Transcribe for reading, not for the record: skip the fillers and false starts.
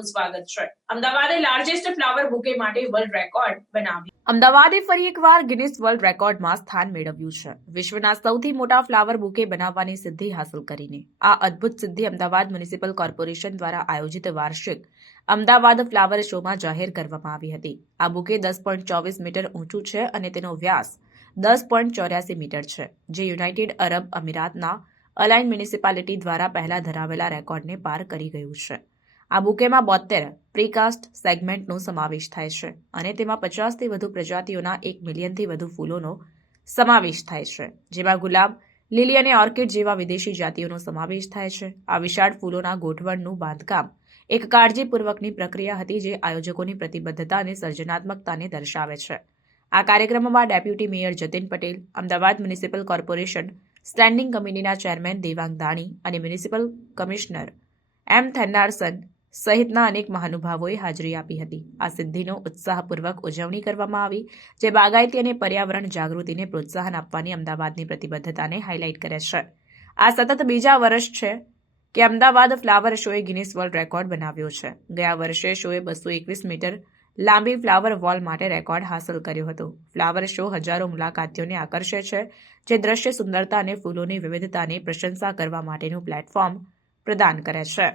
આપનું સ્વાગત છે। અમદાવાદે લાર્જેસ્ટ ફ્લાવર બુકે માટે વર્લ્ડ રેકોર્ડ બનાવ્યો। અમદાવાદે ફરી એકવાર ગિનિસ વર્લ્ડ રેકોર્ડમાં સ્થાન મેળવ્યું છે। વિશ્વના સૌથી મોટા ફ્લાવર બુકે બનાવવાની સિદ્ધિ હાંસલ કરીને આ અદ્ભુત સિદ્ધિ અમદાવાદ મ્યુનિસિપલ કોર્પોરેશન દ્વારા આયોજિત વાર્ષિક અમદાવાદ ફ્લાવર શોમાં જાહેર કરવામાં આવી હતી। આ બુકે 10.24 મીટર ઊંચું છે અને તેનો વ્યાસ 10.84 મીટર છે, જે યુનાઇટેડ અરબ અમીરાતના અલાઇન મ્યુનિસિપાલિટી દ્વારા પહેલા ધરાવેલા રેકોર્ડને પાર કરી ગયું છે। આ બુકેમાં 72 પ્રીકાસ્ટ સેગમેન્ટનો સમાવેશ થાય છે અને તેમાં 50થી વધુ પ્રજાતિઓના 1 મિલિયનથી વધુ ફૂલોનો સમાવેશ થાય છે, જેમાં ગુલાબ, લીલી અને ઓર્કિડ જેવા વિદેશી જાતિઓનો સમાવેશ થાય છે। આ વિશાળ ફૂલોના ગોઠવણનું બાંધકામ એક કાળજીપૂર્વકની પ્રક્રિયા હતી, જે આયોજકોની પ્રતિબદ્ધતા અને સર્જનાત્મકતાને દર્શાવે છે। આ કાર્યક્રમમાં deputy mayor Jatin Patel, Ahmedabad municipal corporation standing કમિટીના ચેરમેન દેવાંગ દાણી અને મ્યુનિસિપલ કમિશનર એમ થેન્નારસન સહિતના અનેક મહાનુભાવોએ હાજરી આપી હતી। આ સિદ્ધિનો ઉત્સાહપૂર્વક ઉજવણી કરવામાં આવી, જે બાગાયતી અને પર્યાવરણ જાગૃતિને પ્રોત્સાહન આપવાની અમદાવાદની પ્રતિબદ્ધતાને હાઇલાઇટ કરે છે। આ સતત બીજા વર્ષ છે કે અમદાવાદ ફ્લાવર શોએ ગિનિસ વર્લ્ડ રેકોર્ડ બનાવ્યો છે। ગયા વર્ષે શોએ 221 મીટર લાંબી ફ્લાવર વોલ માટે રેકોર્ડ હાંસલ કર્યો હતો। ફ્લાવર શો હજારો મુલાકાતીઓને આકર્ષે છે, જે દ્રશ્ય સુંદરતા અને ફૂલોની વિવિધતાની પ્રશંસા કરવા માટેનું પ્લેટફોર્મ પ્રદાન કરે છે।